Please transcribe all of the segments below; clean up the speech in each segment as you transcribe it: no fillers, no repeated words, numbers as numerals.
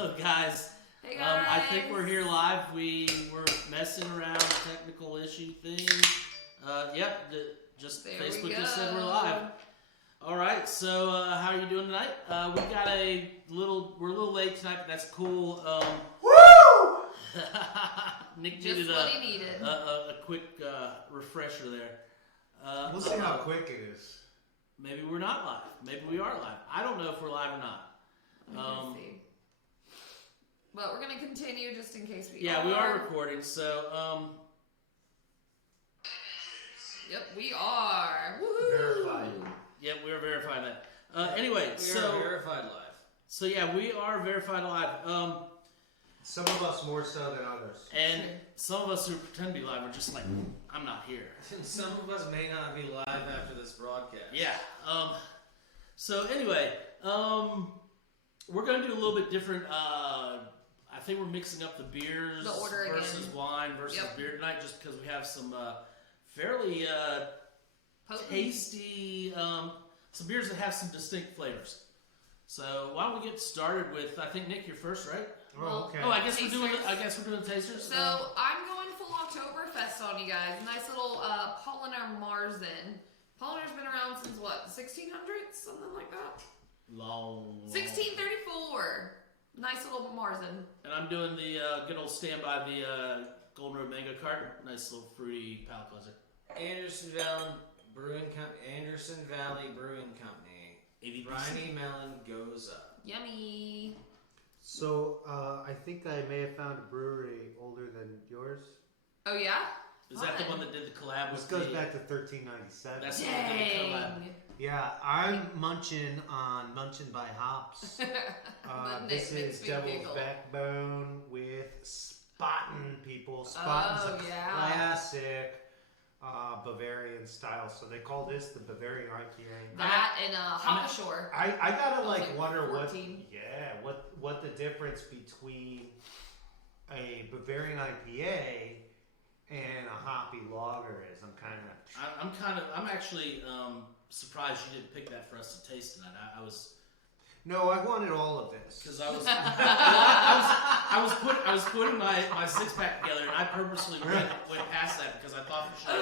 Hello, guys. Hey, guys. I think we're here live. We were messing around with technical issue thing. Just There Facebook we just said we're go. live. All right. So, how are you doing tonight? We got we're a little late tonight, but that's cool. Woo! Nick Just needed what he needed. a quick refresher there. We'll see how quick it is. Maybe we're not live. Maybe we are live. I don't know if we're live or not. We can see. But we're going to continue just in case we Yeah, we are recording, so, Yep, we are. Woohoo! Verified. Yep, we are verified that. Anyway, We are verified live. So yeah, we are verified live. Some of us more so than others. And some of us who pretend to be live are just like, I'm not here. And some of us may not be live after this broadcast. Yeah. So anyway, we're going to do a little bit different. I think we're mixing up the beers The order versus again. wine versus Yep. beer tonight, just because we have some fairly Potent. tasty, some beers that have some distinct flavors. So why don't we get started with? I think Nick, you're first, right? Oh, okay. Oh, I guess we're Tasters. doing tasters. So I'm going full Oktoberfest on you guys. Nice little Paulaner Marzen. Pauliner's been around since what, 1600s? Something like that? long. 1634. Nice little Marzen. And I'm doing the good old standby, the Golden Road Mango Cart. Nice little fruity palate cleanser. Anderson Valley Brewing Company. AVPC. Briny Melon goes up. Yummy. So, I think I may have found a brewery older than yours. Oh, yeah? Is that the one that did the collab This with goes the... back to 1397. That's the one that did the collab. Dang. Yeah, I'm munching by Hops. This makes is me Devil's giggle. Backbone with Spaten, people. Spaten's Oh, a yeah. classic Bavarian style. So they call this the Bavarian IPA. That and Hoppashore. I gotta Like wonder 14. what the difference between a Bavarian IPA and a hoppy lager is. I'm actually surprised you didn't pick that for us to taste tonight. No, I wanted all of this. Because I was putting my six pack together, and I purposely went past that because I thought for sure I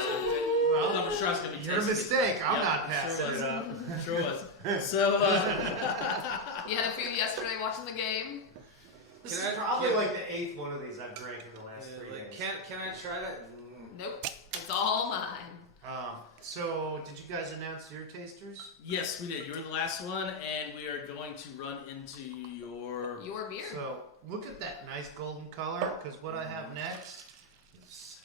was going to be. Your mistake. I'm not passing it up. Sure was. So You had a few yesterday watching the game. This is probably like the 8th one of these I've drank in the last 3 days. Can I try that? Nope. It's all mine. So, did you guys announce your tasters? yes, we did. You were the last one, and we are going to run into your Beer? So, look at that nice golden color, because what I have next is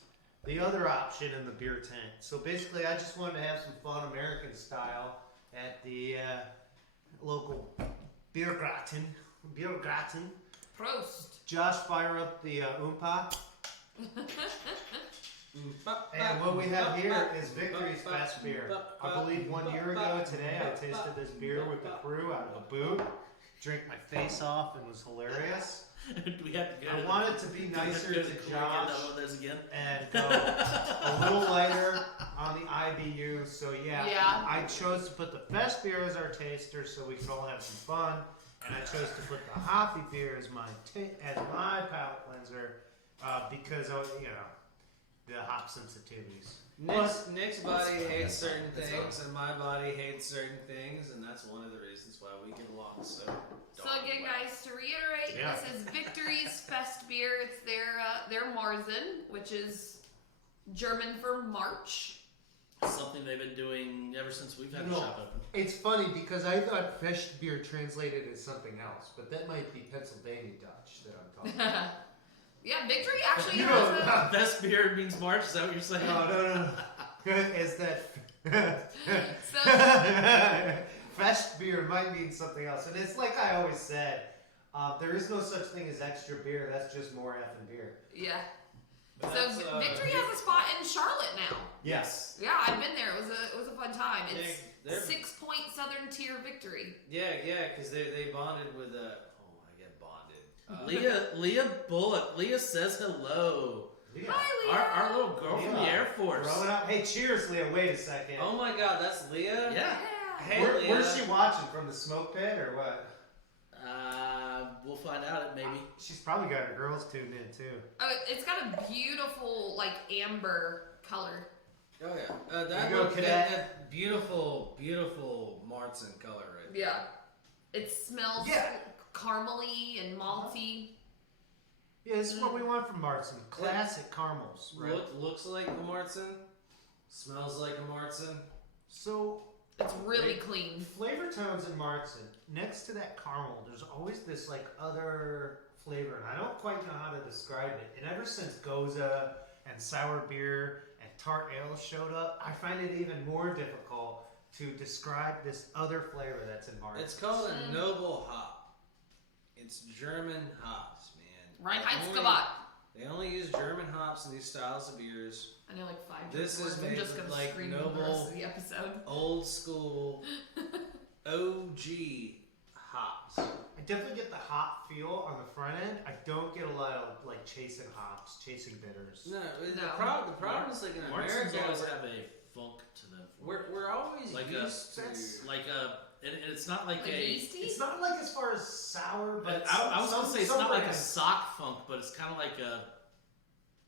the other option in the beer tent. So, basically, I just wanted to have some fun American style at the local beer gratin. Prost. Josh, fire up the Oompa. And what we have here is Victory's best beer. I believe 1 year ago today I tasted this beer with the crew out of a boot. Drank my face off and was hilarious. Do we have to go? I wanted to be nicer to Josh Again? and go a little lighter on the IBU. So yeah, I chose to put the best beer as our taster so we could all have some fun. And I chose to put the hoppy beer as my palate cleanser because the hop sensitivities. Nick's body hates certain things, and my body hates certain things, and that's one of the reasons why we get along so. So again, guys, to reiterate, This is Victory's Fest beer. It's their Marzen, which is German for March. Something they've been doing ever since we've had the shop open. It's funny because I thought Fest beer translated as something else, but that might be Pennsylvania Dutch that I'm talking about. Yeah, Victory actually You has know, Best beer means March. Is that what you're saying? No. Is that So, Fest beer might mean something else, and it's like I always said, there is no such thing as extra beer. That's just more effing beer. yeah. But So that's, Victory has a spot in Charlotte now. Yes. Yeah, I've been there. It was a fun time. It's They're- 6-point Southern Tier Victory. Yeah, because they bonded with I get bonded. Leah Bullock. Leah says hello. Leah. Hi, Leah. Our little girl from the Air Force. Growing up. Hey, cheers, Leah. Wait a second. Oh my God, that's Leah. Yeah. Hey, Where's Leah. she watching? From the smoke pit or what? We'll find out. Maybe She's probably got her girls tuned in too. Oh, it's got a beautiful like amber color. Oh yeah, that beautiful, beautiful Martzen color right there. Yeah, it smells caramely and malty. Yeah, this is what we want from Martzen. Classic caramels. Right? Looks like a Martzen, smells like a Martzen. So it's really clean. Flavor tones in Martzen. Next to that caramel, there's always this like other flavor, and I don't quite know how to describe it. And ever since Goza and sour beer and tart ale showed up, I find it even more difficult to describe this other flavor that's in Martzen. It's called a noble hop. It's German hops, man. Reinheitsgebot. They only use German hops in these styles of beers. I know like 5 This is words. I'm just gonna like scream noble, the rest of the episode. Old school, OG hops. I definitely get the hop feel on the front end. I don't get a lot of like chasing hops, chasing bitters. No, the problem is like in Martins America, always have a funk to them. we're always Like used to. and it's not like yeasty? It's not like as far as sour, but I was gonna say it's not like a brands sock funk, but it's kind of like a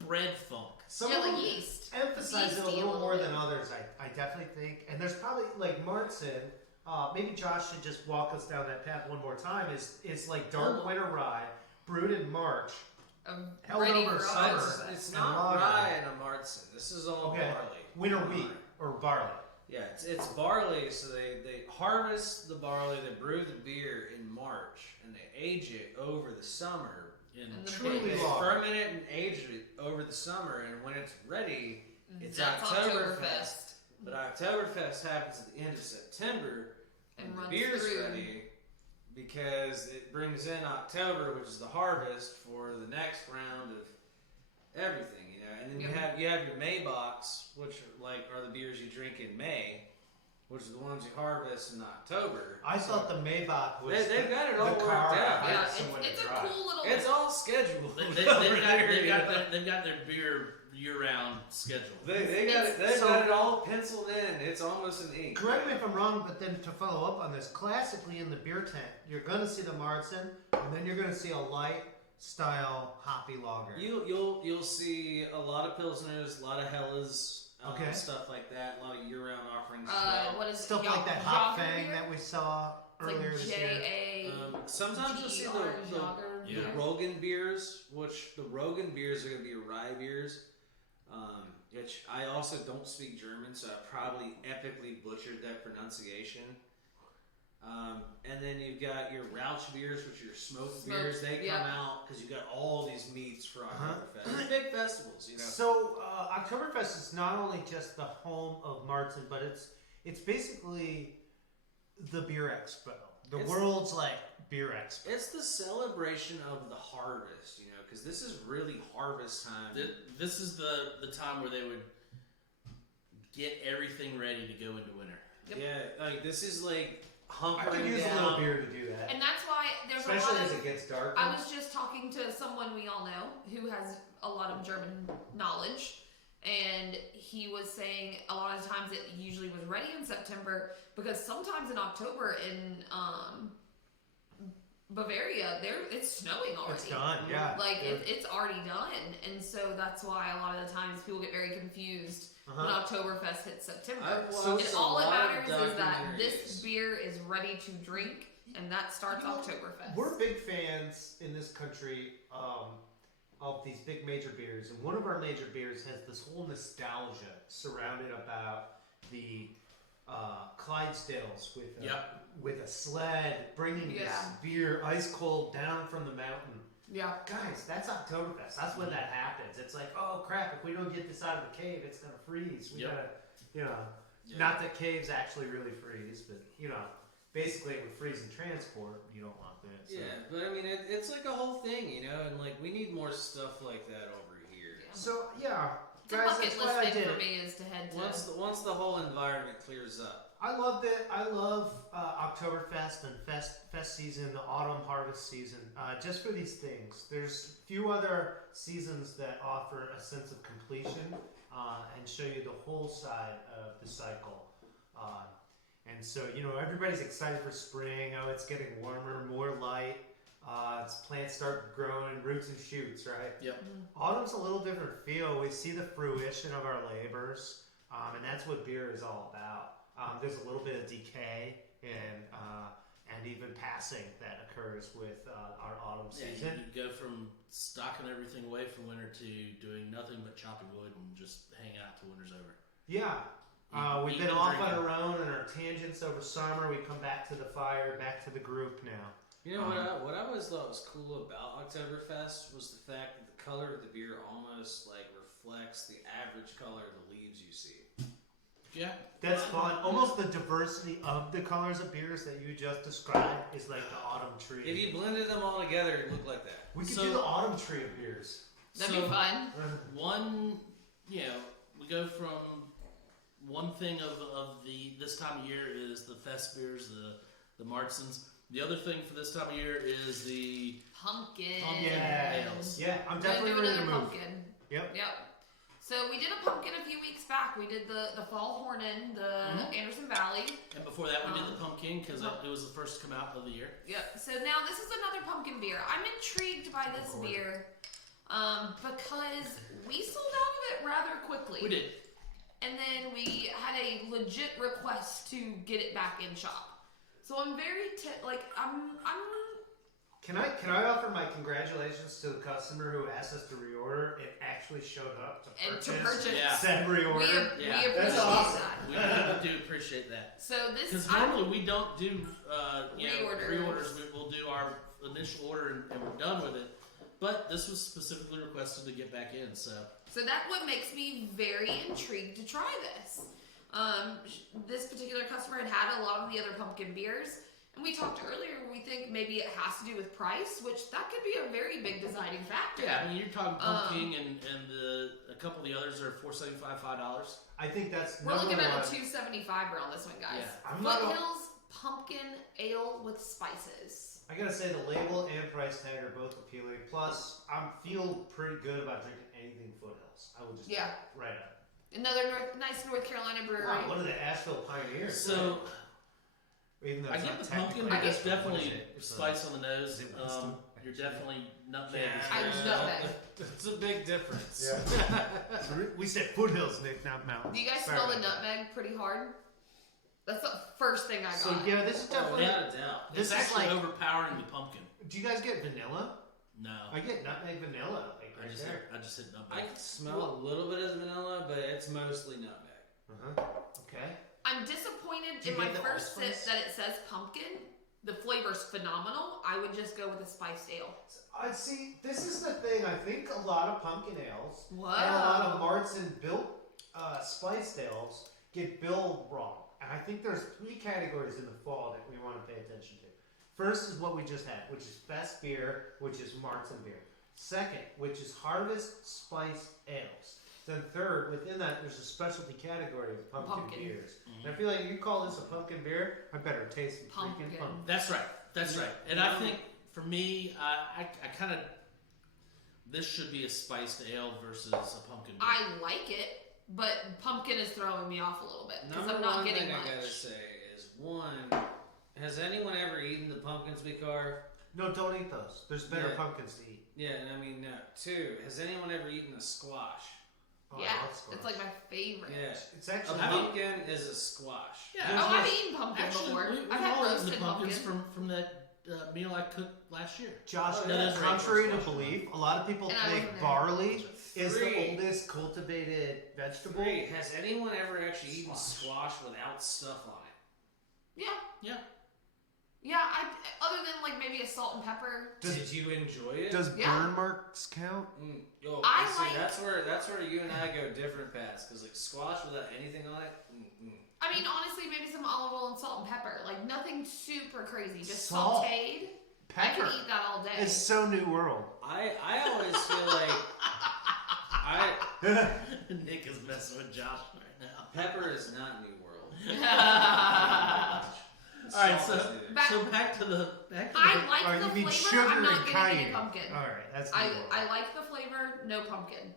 bread funk. Some Yeah, of like them yeast. emphasize it a Yeasty little more bit. than others. I definitely think, and there's probably like Martzen. Maybe Josh should just walk us down that path one more time. Is like dark winter rye brewed in March. Held Ready over for summer. us. It's and not lager. rye in a Martzen. This is all Okay. barley. Winter wheat or barley. Yeah, it's barley. So they harvest the barley, they brew the beer in March, and they age it over the summer. And the truly big- They long. ferment it and age it over the summer, and when it's ready, it's That's Oktoberfest. But Oktoberfest happens at the end of September, And the runs beer's through. ready because it brings in October, which is the harvest for the next round of everything, you know. And then you have your May box, which are the beers you drink in May, which are the ones you harvest in October. I thought the Maybach was. They've got it all the worked car out. I Yeah, had someone to it's a drive. cool little. It's all scheduled. They've got their beer year-round schedule. They got it all penciled in. It's almost an ink. Correct me if I'm wrong, but then to follow up on this, classically in the beer tent, you're going to see the Martzen, and then you're going to see a light style hoppy lager. You'll see a lot of pilsners, a lot of hellas, Okay. stuff like that. A lot of year-round offerings. What is Stuff it? like that hop Jager fang beer? that we saw It's earlier like this year. J-A. Sometimes you'll see Jager the beer. Rogan beers, which the Rogan beers are going to be rye beers. Which I also don't speak German, so I probably epically butchered that pronunciation. And then you've got your Rauch beers, which are your smoked beers. They come out because you got all these meats for Oktoberfest. They're big festivals, you know. So Oktoberfest is not only just the home of Martzen, but it's basically the beer expo, the world's beer expo. It's the celebration of the harvest, you know, because this is really harvest time. This is the time where they would get everything ready to go into winter. Yep. Yeah, this is like I hunkering could use down. a little beer to do that, And that's why there's especially a lot as of. it gets darker. I was just talking to someone we all know who has a lot of German knowledge, and he was saying a lot of times it usually was ready in September because sometimes in October in Bavaria, it's snowing already. It's done, yeah. It's already done, and so that's why a lot of the times people get very confused when Oktoberfest hits September. I've And watched all a it lot matters of is that documentaries. this beer is ready to drink, and that starts Oktoberfest. We're big fans in this country of these big major beers, and one of our major beers has this whole nostalgia surrounded about the Clydesdales with a sled bringing this beer ice cold down from the mountain. Yeah. Guys, that's Oktoberfest. That's when that happens. It's like, oh crap, if we don't get this out of the cave, it's gonna freeze. We gotta, not that caves actually really freeze, but basically it would freeze in transport. You don't want that. So. Yeah, but I mean, it's like a whole thing, you know, and we need more stuff like that over here. So It's a guys, bucket that's why list I thing did for it. me is to head to. Once the whole environment clears up. I loved it. I love Oktoberfest and fest season, the autumn harvest season. Just for these things, there's few other seasons that offer a sense of completion and show you the whole side of the cycle. And so everybody's excited for spring. Oh, it's getting warmer, more light. plants start growing, roots and shoots, right? Yep. Autumn's a little different feel. We see the fruition of our labors, and that's what beer is all about. There's a little bit of decay and even passing that occurs with our autumn season. You go from stocking everything away for winter to doing nothing but chopping wood and just hanging out till winter's over. Yeah. We've been off on our own and our tangents over summer. We come back to the fire, back to the group now. You know what I always thought was cool about Oktoberfest was the fact that the color of the beer almost like reflects the average color of the leaves you see. Yeah. That's fun. Almost the diversity of the colors of beers that you just described is like the autumn tree. If you blended them all together, it looked like that. We could do the autumn tree of beers. That'd be fun. One, we go from one thing of this time of year is the fest beers, the Martzens. The other thing for this time of year is the pumpkin ales. Yeah, I'm We're definitely gonna do ready to another move. pumpkin. Yep. So we did a pumpkin a few weeks back. We did the fall Hornin, the Anderson Valley. And before that, we did the pumpkin because it was the first to come out of the year. Yep. So now this is another pumpkin beer. I'm intrigued by this beer because we sold out of it rather quickly. We did. And then we had a legit request to get it back in shop. So I'm very Can I offer my congratulations to the customer who asked us to reorder and actually showed up to purchase said reorder? We appreciate That's awesome. that. We do appreciate that. So this Because normally we don't do Reorders. reorders. We'll do our initial order and we're done with it. But this was specifically requested to get back in, so that's what makes me very intrigued to try this. This particular customer had a lot of the other pumpkin beers, and we talked earlier. We think maybe it has to do with price, which that could be a very big deciding factor. yeah. I mean, you're talking pumpkin, and a couple of the others are $4.75, $5. I think that's We're looking at one. a $2.75 on this one, guys. Yeah. Foothills pumpkin ale with spices. I gotta say the label and price tag are both appealing. Plus, I feel pretty good about drinking anything Foothills. I will just right up. Another nice North Carolina brewery. Wow, one of the Asheville pioneers. So even though I it's get not the pumpkin, technically but there's Asheville, what definitely is it? spice on the nose. Is it Winston? You're definitely nutmeg. I nutmeg. It's a big difference. Yeah. We said Foothills, Nick, not Mountain. Do you guys Sorry smell the about that. nutmeg pretty hard? That's the first thing I got. So yeah, this is definitely. Without a doubt. It's This is actually like. overpowering the pumpkin. Do you guys get vanilla? No, I get nutmeg vanilla. Like I right just there. hit I nutmeg. can smell a little bit of vanilla, but it's mostly nutmeg. Okay. I'm disappointed Do you in my get the first sip allspice? that it says pumpkin. The flavor's phenomenal. I would just go with a spiced ale. I see. This is the thing. I think a lot of pumpkin ales Whoa. and a lot of Martzen built spiced ales get billed wrong. And I think there's 3 categories in the fall that we want to pay attention to. First is what we just had, which is best beer, which is Martzen beer. Second, which is harvest spiced ales. Then third, within that, there's a specialty category of pumpkin beers. And I feel like you call this a pumpkin beer, I better taste some freaking Pumpkin. pumpkin. That's right. That's right. And I think for me, I kind of this should be a spiced ale versus a pumpkin beer. I like it, but pumpkin is throwing me off a little bit because Number I'm not one getting thing much. I gotta say is has anyone ever eaten the pumpkins we carve? No, don't eat those. There's better Yeah. pumpkins to eat. Yeah, and I mean, no. 2, has anyone ever eaten a squash? Oh, I Yeah, love squash. it's like my favorite. Yeah. It's A actually pumpkin is a squash. Yeah, There's Oh, no- I've eaten pumpkin actually, before. we I've had all eaten roasted the pumpkins pumpkin. from that meal I cooked last year. Josh, Oh, that yeah. is contrary to right. belief, a lot of people And I think wasn't there. barley is the 3. oldest cultivated vegetable. 3, has anyone ever actually eaten squash without stuff on it? Yeah. Yeah. Yeah, other than like maybe a salt and pepper. Did you enjoy it? Does Yeah. burn marks count? Oh, I see, like- that's where you and I go different paths. Because like squash without anything on it. I mean, honestly, maybe some olive oil and salt and pepper. Like nothing super crazy, just Salt. sauteed. I Pepper. can eat that all day. It's so new world. I always feel like Nick is messing with Josh right now. pepper is not New World. All right, Salt so is neither. Back- back to the I like Alright, the you mean flavor. sugar I'm not and getting any cayenne. pumpkin. Alright, that's I new world. like the flavor, no pumpkin.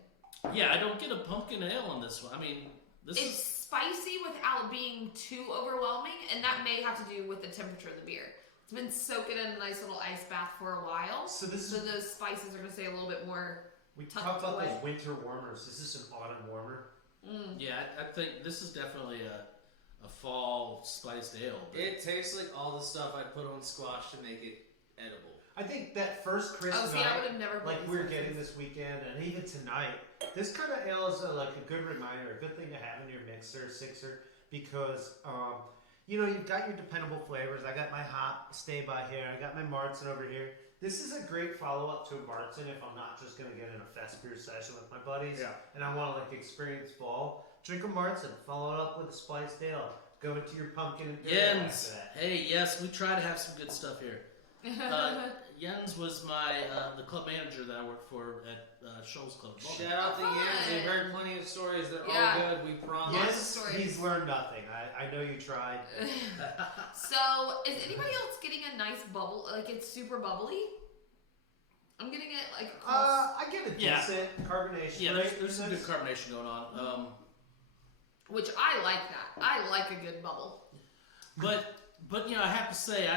yeah, I don't get a pumpkin ale in this one. I mean, this It's is spicy without being too overwhelming, and that may have to do with the temperature of the beer. It's been soaking in a nice little ice bath for a while. So those spices are going to stay a little bit more. We talked about those winter warmers. Is this an autumn warmer? Yeah, I think this is definitely a fall spiced ale. It tastes like all the stuff I put on squash to make it edible. I think that first crisp I would have never like we're getting this weekend, and even tonight, this kind of ale is like a good reminder, a good thing to have in your sixer, because you've got your dependable flavors. I got my hop stay by here. I got my Martzen over here. This is a great follow-up to a Martzen if I'm not just going to get in a fest beer session with my buddies and I want to like experience fall. Drink a Martzen, follow it up with a spiced ale. Go into your pumpkin and Jens. Hey, yes, we try to have some good stuff here. Jens was the club manager that I worked for at Shoals Club. Shout out to Jens. We've heard plenty of stories. They're all good. We promise. Yes, he's learned nothing. I know you tried. So, is anybody else getting a nice bubble? Like, it's super bubbly? I'm getting it, like... I get a decent carbonation. Yeah, there's some good carbonation going on. Which I like that. I like a good bubble. But I have to say,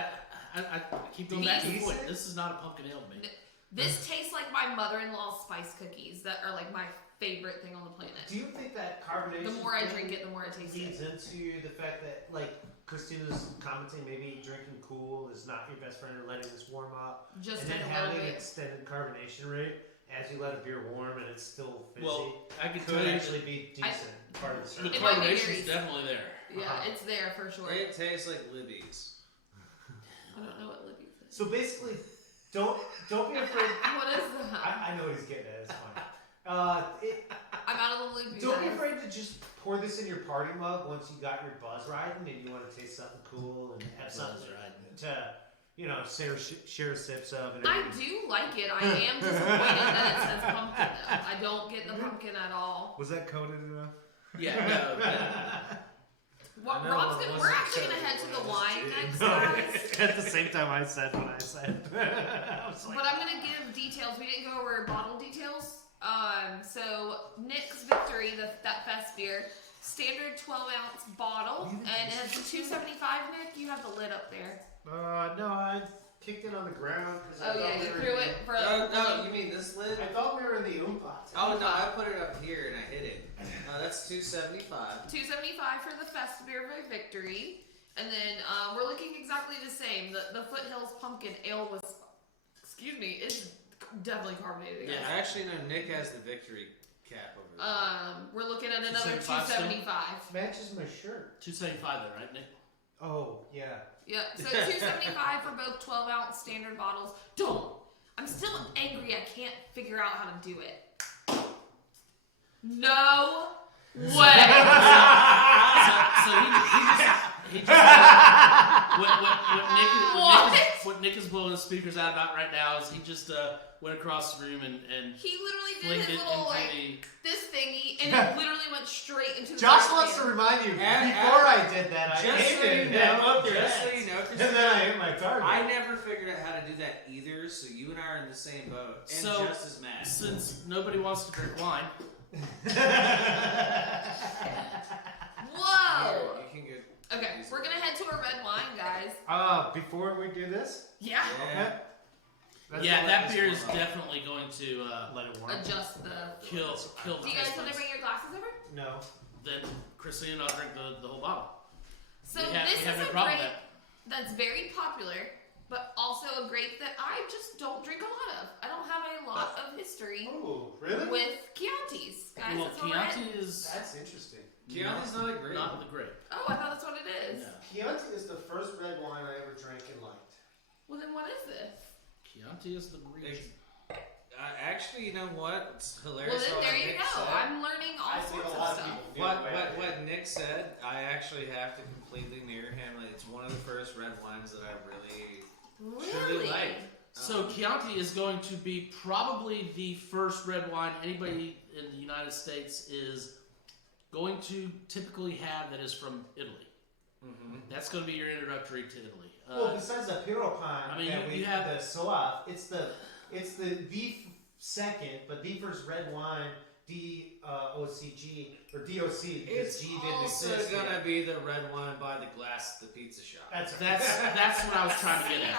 I keep going back to the point. This is not a pumpkin ale to me. This tastes like my mother-in-law's spice cookies that are like my favorite thing on the planet. Do you think that carbonation... The more I drink it, the more I taste feeds into the fact that, like, Christina's commenting maybe drinking cool is not your best friend or letting this warm up. Just and then having an extended carbonation rate as you let a beer warm and it's still fizzy. Well, I could could actually be decent part of the service. The carbonation's definitely there. Yeah, it's there for sure. It tastes like Libby's. I don't know what Libby's is. So basically, don't be afraid. What is that? I know what he's getting at. It's fine. I'm out of the loop. Don't be afraid to just pour this in your party mug once you got your buzz riding and you want to taste something cool and have something to share sips of. And I do like it. I am disappointed that it says pumpkin though. I don't get the pumpkin at all. Was that coded enough? Yeah. No. We're actually gonna head to the wine next, guys. At the same time, I said what I said. I was like, but I'm gonna give details. We didn't go over bottle details. So Nick's Victory, that fest beer, standard 12-ounce bottle, and it has the 275. Nick, you have the lid up there. No, I kicked it on the ground because I thought you threw it for. No, you mean this lid? I thought we were in the Oompa. Oh no, I put it up here and I hit it. That's 275. 275 for the fest beer by Victory, and then we're looking exactly the same. The Foothills Pumpkin Ale was, is definitely carbonated. Yeah, actually no. Nick has the Victory cap over there. We're looking at another 275. Matches my shirt. 275 there, right, Nick? Oh yeah. Yep. So 275 for both 12-ounce standard bottles. I'm still angry. I can't figure out how to do it. No way. He just what Nick is blowing the speakers out about right now is he just went across the room and he literally did his little this thingy and it literally went straight into the Josh wants to remind you before I did that I aimed it just so you know, and then I hit my target. I never figured out how to do that either, so you and I are in the same boat and just as mad. Since nobody wants to drink wine. Whoa! You can get. Okay, we're gonna head to a red wine, guys. Before we do this? Yeah. Okay. That beer is definitely going to let it warm. Adjust the kill. Do you guys want to bring your glasses over? No. Then Christine and I'll drink the whole bottle. So this is a grape that's very popular, but also a grape that I just don't drink a lot of. I don't have a lot of history. Oh, really? With Chiantis, guys. Well, Chianti is. That's interesting. Chianti's not a grape. Not the grape. Oh, I thought that's what it is. Yeah. Chianti is the first red wine I ever drank and liked. Well, then what is this? Chianti is the region. Actually, you know what? It's hilarious. Well, then there you go. I'm learning all sorts of stuff. What Nick said, I actually have to completely mirror him. Like, it's one of the first red wines that I really like. So Chianti is going to be probably the first red wine anybody in the United States is going to typically have that is from Italy. Mm-hmm. That's going to be your introductory to Italy. Well, besides the Piro Pine, you have the Soif. It's the second, but the first red wine DOCG or DOC because It's G didn't also exist. gonna yet. be the red wine by the glass at the pizza shop. That's right. That's what I was trying to See, get at.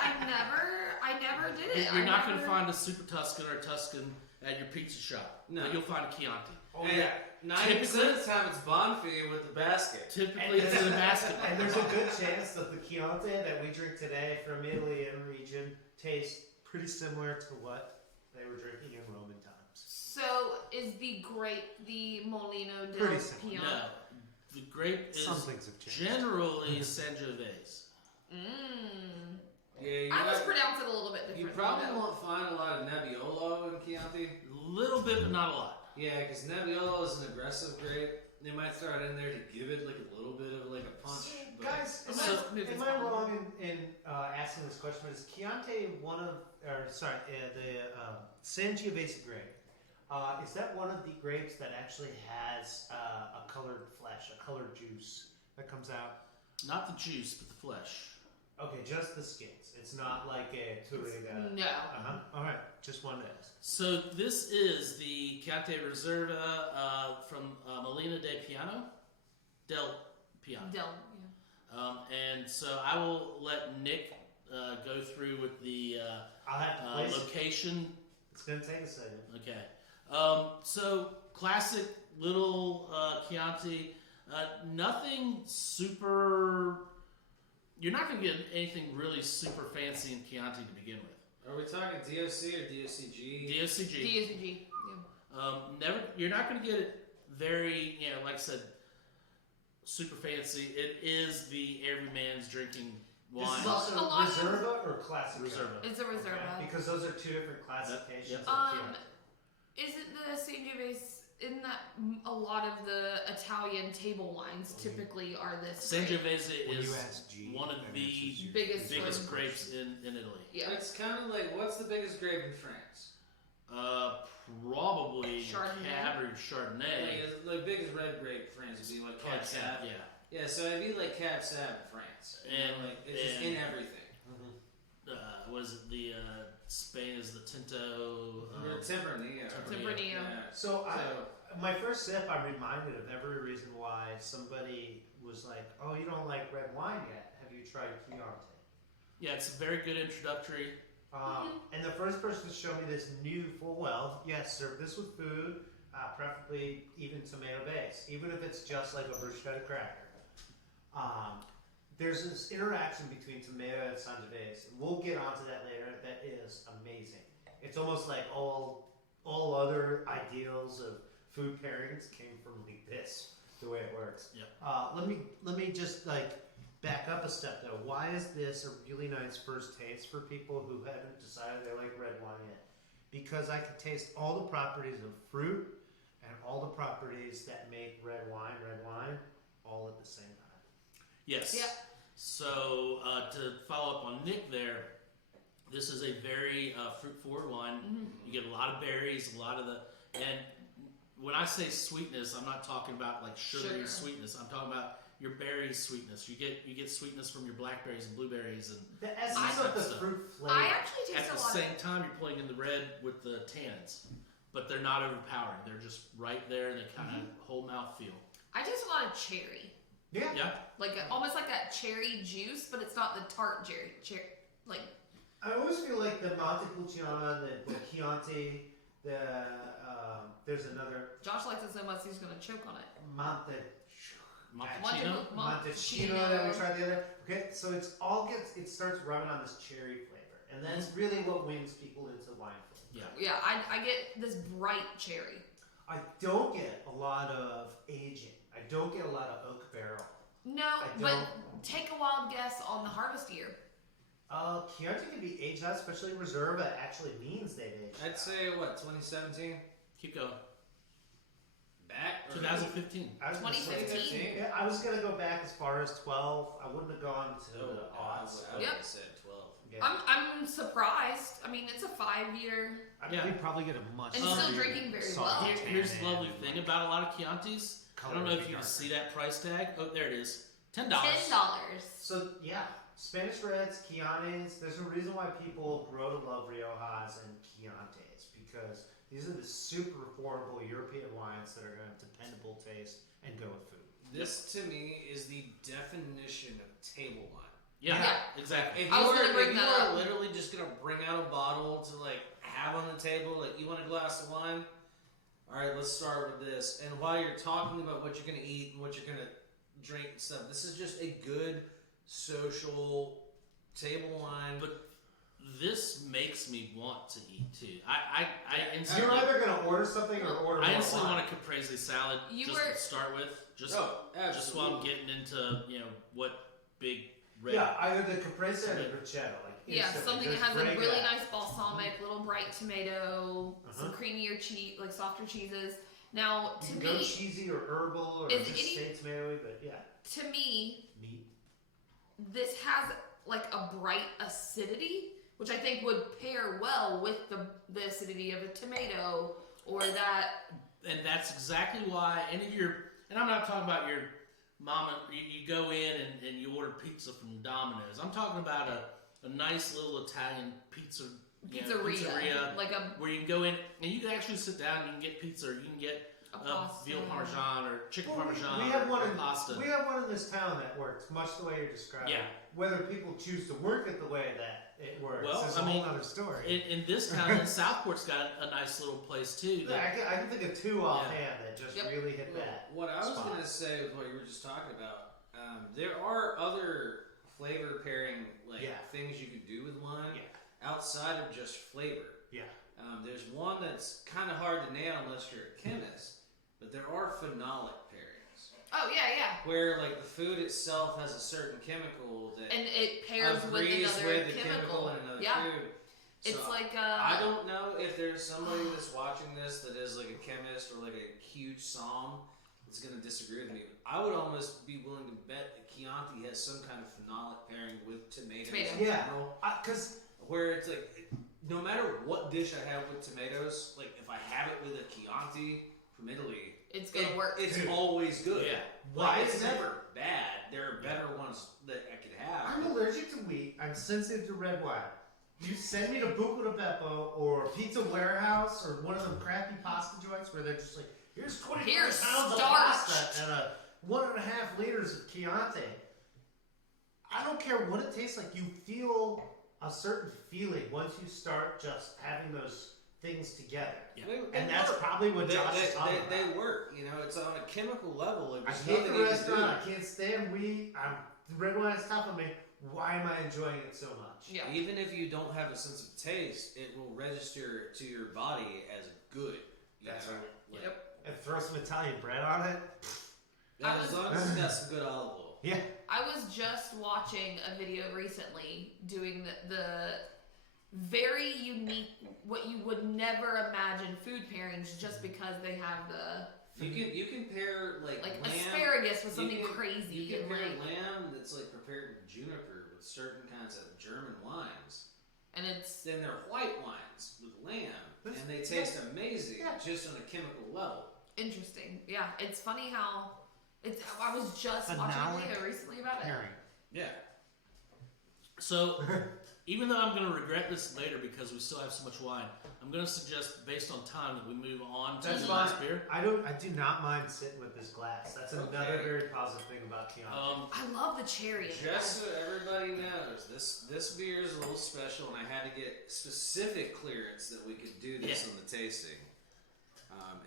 I never did it. You're I not going to never- find a Super Tuscan or a Tuscan at your pizza shop. No. But you'll find a Chianti. Oh And yeah. 90% of the time it's Bonfim with the basket. Typically, it's in a basket. And there's a good chance that the Chianti that we drink today from Italy and region tastes pretty similar to what they were drinking in Roman times. So is the grape the Molino del Pretty similar. Piano? No. The grape is Some things have changed. generally Sangiovese. Mmm. Yeah, I just pronounce it a little bit different. you probably though. won't find a lot of Nebbiolo in Chianti. A little bit, but not a lot. Yeah, because Nebbiolo is an aggressive grape. They might throw it in there to give it like a little bit of like a punch. So, but guys, So- am I wrong in asking this question? Is Chianti one of, the Sangiovese grape? Is that one of the grapes that actually has a colored flesh, a colored juice that comes out? Not the juice, but the flesh. Okay, just the skins. It's not like a Turriga. No. All right, just wanted to ask. So this is the Chianti Reserva from Molina del Piano. Del. Yeah. And so I will let Nick go through with the I'll have to place. location. It's gonna take a second. Okay. So classic little Chianti. Nothing super. You're not going to get anything really super fancy in Chianti to begin with. are we talking DOC or DOCG? DOCG. DSG. Yeah. Never. You're not going to get it very. Like I said, super fancy. It is the everyman's drinking wine. This is Well, also a lot of- Reserva or Classic? Reserva. It's a Reserva. Okay, because those are two different classifications Yep. of Chianti. Isn't the Sangiovese? Isn't that a lot of the Italian table wines typically are this? grape? Sangiovese When you is ask G, one of that the answers your- biggest biggest one. grapes in Italy. Yeah. It's kind of like, what's the biggest grape in France? Probably Chardonnay. Cab or Chardonnay. Like biggest red grape in France would be like Cab Sav. Yeah. Yeah, so it'd be like Cab Sav in France. And- like it's just in everything. Was it the Spain is the Tinto? Tempranillo. Tempranillo. Yeah. So my first sip, I'm reminded of every reason why somebody was like, "Oh, you don't like red wine yet? Have you tried Chianti?" Yeah, it's a very good introductory. And the first person to show me this knew full well, yes, serve this with food, preferably even tomato base, even if it's just like a bruschetta cracker. There's this interaction between tomato and Sangiovese, and we'll get onto that later. That is amazing. It's almost like all other ideals of food pairings came from like this, the way it works. Yep. Let me just like back up a step though. Why is this a really nice first taste for people who haven't decided they like red wine yet? Because I can taste all the properties of fruit and all the properties that make red wine all at the same time. Yes. Yeah. So to follow up on Nick there, this is a very fruit-forward wine. Mm-hmm. You get a lot of berries, a lot of and when I say sweetness, I'm not talking about like sugary Sugar. sweetness. I'm talking about your berry sweetness. You get sweetness from your blackberries and blueberries, and The essence of the stuff. fruit flavor. I actually taste at a the lot same time you're pulling in the red with the tannins, but they're not overpowering. They're just right there, and they kind of whole mouth feel. I taste a lot of cherry. Yeah. Yeah. Almost like that cherry juice, but it's not the tart cherry. Like I always feel like the Montepulciano, the Chianti, there's another Josh likes it so much he's gonna choke on it. Montecchino. Montecchino that we tried the other. Okay, so it starts rubbing on this cherry flavor, and that's really what wins people into wine flavor. Yeah. Yeah, I get this bright cherry. I don't get a lot of aging. I don't get a lot of oak barrel. No, I but don't. take a wild guess on the harvest year. Chianti can be aged out, especially Reserva actually means they've aged I'd out. say what, 2017? Keep going. Back? 2015. I was gonna say- 2015. Yeah, I was gonna go back as far as 12. I wouldn't have gone to the odds. I would Yep. have said 12. Yeah. I'm surprised. I mean, it's a 5-year. I mean, Yeah. we'd probably get a much. And still heavier drinking very soft well. Here's the tannin lovely and, thing like, about a lot of Chiantis. I color don't know would if be you can darker. see that price tag. Oh, there it is. $10. $10. So yeah, Spanish Reds, Chiantis. There's a reason why people grow to love Riojas and Chiantis because These are the super affordable European wines that are going to have dependable taste and go with food. This to me is the definition of table wine. Yeah, exactly. If I you was gonna bring that are up. literally just gonna bring out a bottle to like have on the table, like you want a glass of wine, all right, let's start with this. And while you're talking about what you're gonna eat and what you're gonna drink and stuff, this is just a good social table wine. But this makes me want to eat too. I You're instantly, either going to order something or order I more instantly wine. want a caprese salad You just were- to start with. Just absolutely. just while I'm getting into what big red. Yeah, either the caprese or the bruschetta. Like Yeah, instantly. something that Just has a bring really that. nice balsamic, little bright tomato, some creamier cheese, like softer cheeses. Now, You to can go me, cheesy or herbal or Is just any- stay tomatoey, but yeah, to me, meat. this has like a bright acidity, which I think would pair well with the acidity of a tomato or that. And that's exactly why any of your, and I'm not talking about your mom, you go in and you order pizza from Domino's. I'm talking about a nice little Italian pizza, pizzeria, like a where you can go in and you can actually sit down and you can get pizza, or you can get pasta. veal parmesan or chicken Well, parmesan we have one or in pasta. We have one in this town that works much the way you're describing. Yeah. Whether people choose to work it the way that it works Well, is I a mean, whole other story. in this town, in Southport's got a nice little place too. Yeah, I can think of two offhand that just Yep. really hit that. What I was spot. going to say with what you were just talking about, there are other flavor pairing things you could do with wine outside of just flavor. Yeah. There's one that's kind of hard to nail unless you're a chemist, but there are phenolic pairings Oh yeah, where like the food itself has a certain chemical that and it pairs with agrees another with the chemical. in another Yeah. food. It's So like I don't know if there's somebody that's watching this that is like a chemist or like a huge somm that's going to disagree with me. But I would almost be willing to bet that Chianti has some kind of phenolic pairing with tomatoes Tomato. in Yeah. general. Because Where it's like, no matter what dish I have with tomatoes, like if I have it with a Chianti from Italy, it's gonna work. it's Dude. always good. Yeah. Why Like, it's is it- never bad. There are better ones that I could have. I'm allergic to wheat. I'm sensitive to red wine. You send me to Buco di Beppo or Pizza Warehouse or one of them crappy pasta joints where they're just like, here's 25 Here's pounds of starch. pasta and a 1.5 liters of Chianti. I don't care what it tastes like. You feel a certain feeling once you start just having those things together. Yeah. And that's probably what Josh is talking about. They work, you know, it's on a chemical level. Like, I there's hate nothing the you can restaurant. I do. can't stand wheat. Red wine is tough on me. Why am I enjoying it so much? Yeah. Even if you don't have a sense of taste, it will register to your body as good. You That's know? right. Like, Yep. And throw some Italian bread on it. I as was- long as it's got some good olive oil. Yeah. I was just watching a video recently doing the very unique, what you would never imagine food pairings just because they have the You can pair like lamb. asparagus with you something can- crazy. You can and pair like, lamb that's like prepared with juniper with certain kinds of German wines. and it's Then they're white wines with lamb, That's- and they taste amazing Yeah. just on a chemical level. interesting. Yeah, it's funny how it's. I was just watching a Phenolic video recently about it. Pairing. Yeah. So, even though I'm going to regret this later because we still have so much wine, I'm going to suggest, based on time, that we move on to That's the fine. last beer. I do not mind sitting with this glass. That's another Okay. very positive thing about Chianti. I love the cherry. in it. Just so everybody knows, this beer is a little special, and I had to get specific clearance that we could do this on the tasting.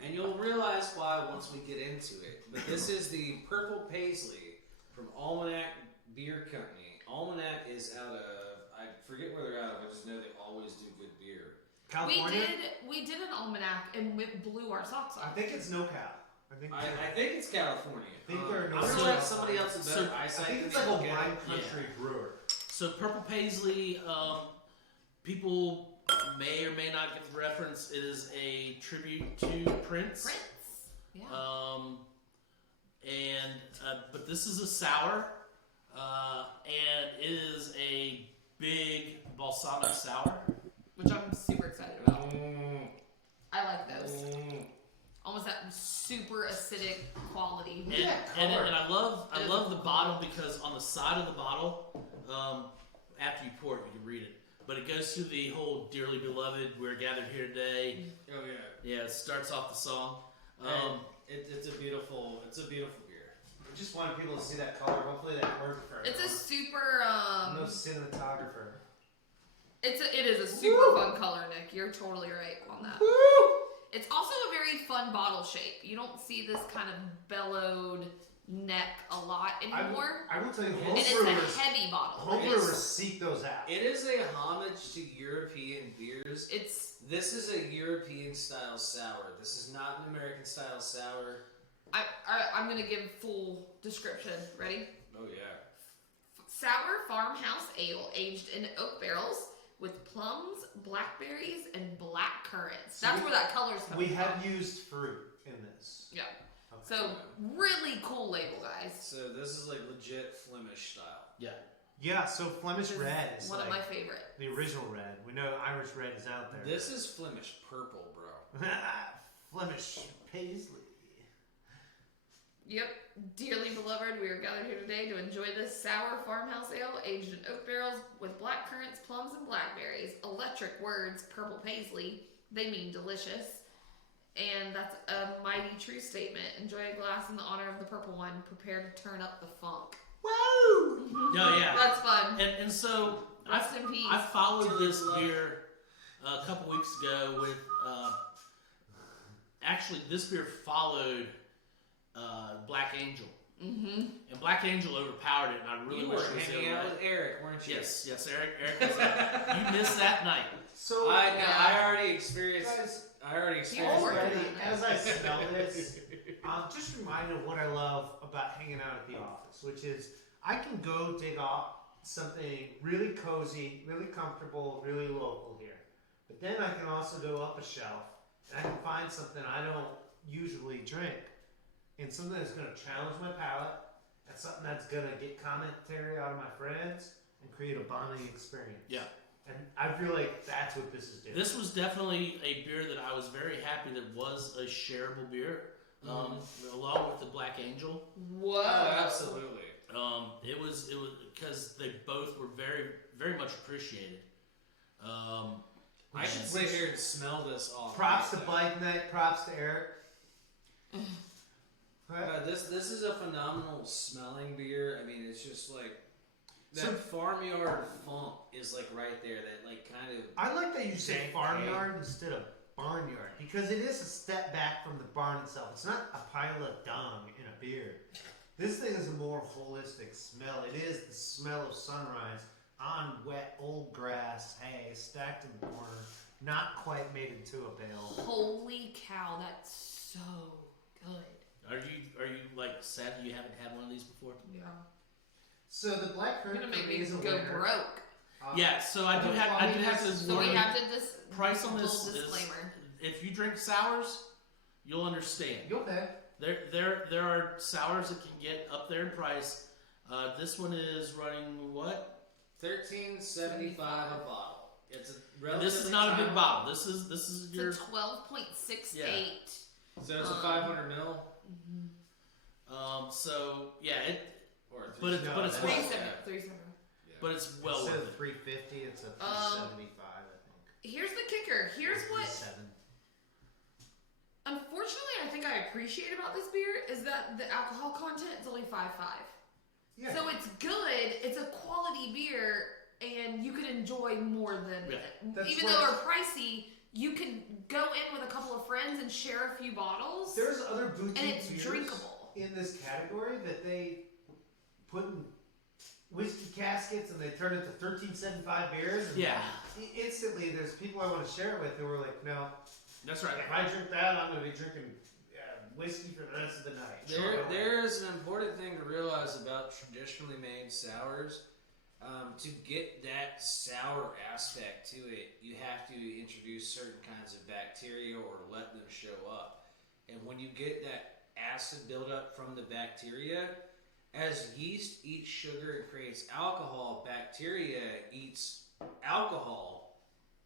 And you'll realize why once we get into it. But this is the Purple Paisley from Almanac Beer Company. Almanac is out of, I forget where they're out of, I just know they always do good beer. California? We did an almanac and we blew our socks I off. think it's NoCal. I think I think it's California. I think they're I'm North gonna let Carolina. somebody else with better So, I I eyesight. think than it's me like a look at wine it. country brewer. So, Purple Paisley, people may or may not get the reference. It is a tribute to Prince. Prince. Yeah. But this is a sour, and it is a big balsamic sour. Which I'm super excited about. I like those. Almost that super acidic quality. And I love the bottle because on the side of the bottle, after you pour it, you can read it. but it goes through the whole "Dearly Beloved, we're gathered here today." Oh yeah. Yeah, it starts off the song. It's a beautiful beer. I just wanted people to see that color. Hopefully that worked for It's a everyone. super I'm no cinematographer. it is a super fun color, Nick. You're totally right on that. It's also a very fun bottle shape. You don't see this kind of bellowed neck a lot anymore. I will tell you, and it's a heavy bottle. Homebrewers seek those out. It is a homage to European beers. This is a European style sour. This is not an American style sour. I'm gonna give full description. Ready? Oh yeah. Sour farmhouse ale aged in oak barrels with plums, blackberries, and black currants. That's where that color's coming from. We have used fruit in this. Yeah. Okay. So really cool label, guys. So this is like legit Flemish style. Yeah. Yeah, so Flemish red is one like of my favorite. the original red. We know Irish red is out there. This is Flemish purple, bro. Flemish paisley. Yep. Dearly beloved, we are gathered here today to enjoy this sour farmhouse ale aged in oak barrels with black currants, plums, and blackberries. Electric words, purple paisley. They mean delicious. And that's a mighty true statement. Enjoy a glass in the honor of the purple one. Prepare to turn up the funk. Woo! No, yeah. That's fun. And so Rest in peace. I followed this beer a couple weeks ago with. Actually, this beer followed Black Angel. Mm-hmm. And Black Angel overpowered it, and I really You wish were it was the hanging other out way. with Eric, weren't you? Yes, Eric was you missed that night. So I already experienced. guys, I already experienced. You're already, working on as that. I smell this, just reminded of what I love about hanging out at the office, which is I can go dig off something really cozy, really comfortable, really local here. But then I can also go up a shelf and I can find something I don't usually drink. And something that's going to challenge my palate, and something that's going to get commentary out of my friends and create a bonding experience. Yeah. And I feel like that's what this is doing. This was definitely a beer that I was very happy that was a shareable beer, along with the Black Angel. Whoa. Oh, absolutely. It was because they both were very, very much appreciated. I should sit here and smell this all. Props to night, Bike Night, props to Eric. This is a phenomenal smelling beer. I mean, it's just like that So- farmyard funk is like right there. That like kind of. I like that you say Dank farmyard instead of barnyard because it is a step back from the barn itself. It's not a pile of dung in a beer. This thing is a more holistic smell. It is the smell of sunrise on wet old grass, hay stacked in the corner, not quite made into a bale. Holy cow, that's so good. Are you like sad you haven't had one of these before? Yeah. So the black You're currant gonna make for me me is a go winner. broke. Yeah, so I do have to So we warn you, have to this price on this little is disclaimer. if you drink sours, you'll understand. You'll pay. There are sours that can get up there in price. This one is running what? $13.75 a bottle. It's a And relatively this is not a big tiny- bottle. This is your It's a 12.68. So it's a 500 mil. so yeah, Or but it's No, but it's that's- well, 37. but it's well Instead worth of it. 350, it's a 375, I think. Here's the kicker. Here's what 3.7. unfortunately I think I appreciate about this beer is that the alcohol content is only 5.5. Yeah. So it's good. It's a quality beer, and you could enjoy more than Yeah. That's even what- though they're pricey. You can go in with a couple of friends and share a few bottles, There's other boutique and it's beers drinkable. in this category that they put in whiskey caskets and they turn it to 13.75 beers. And Yeah, instantly, there's people I want to share it with who are like, no, that's right. if I drink that, I'm going to be drinking whiskey for the rest of the night. There is an important thing to realize about traditionally made sours. To get that sour aspect to it, you have to introduce certain kinds of bacteria or let them show up. And when you get that acid buildup from the bacteria, as yeast eats sugar and creates alcohol, bacteria eats alcohol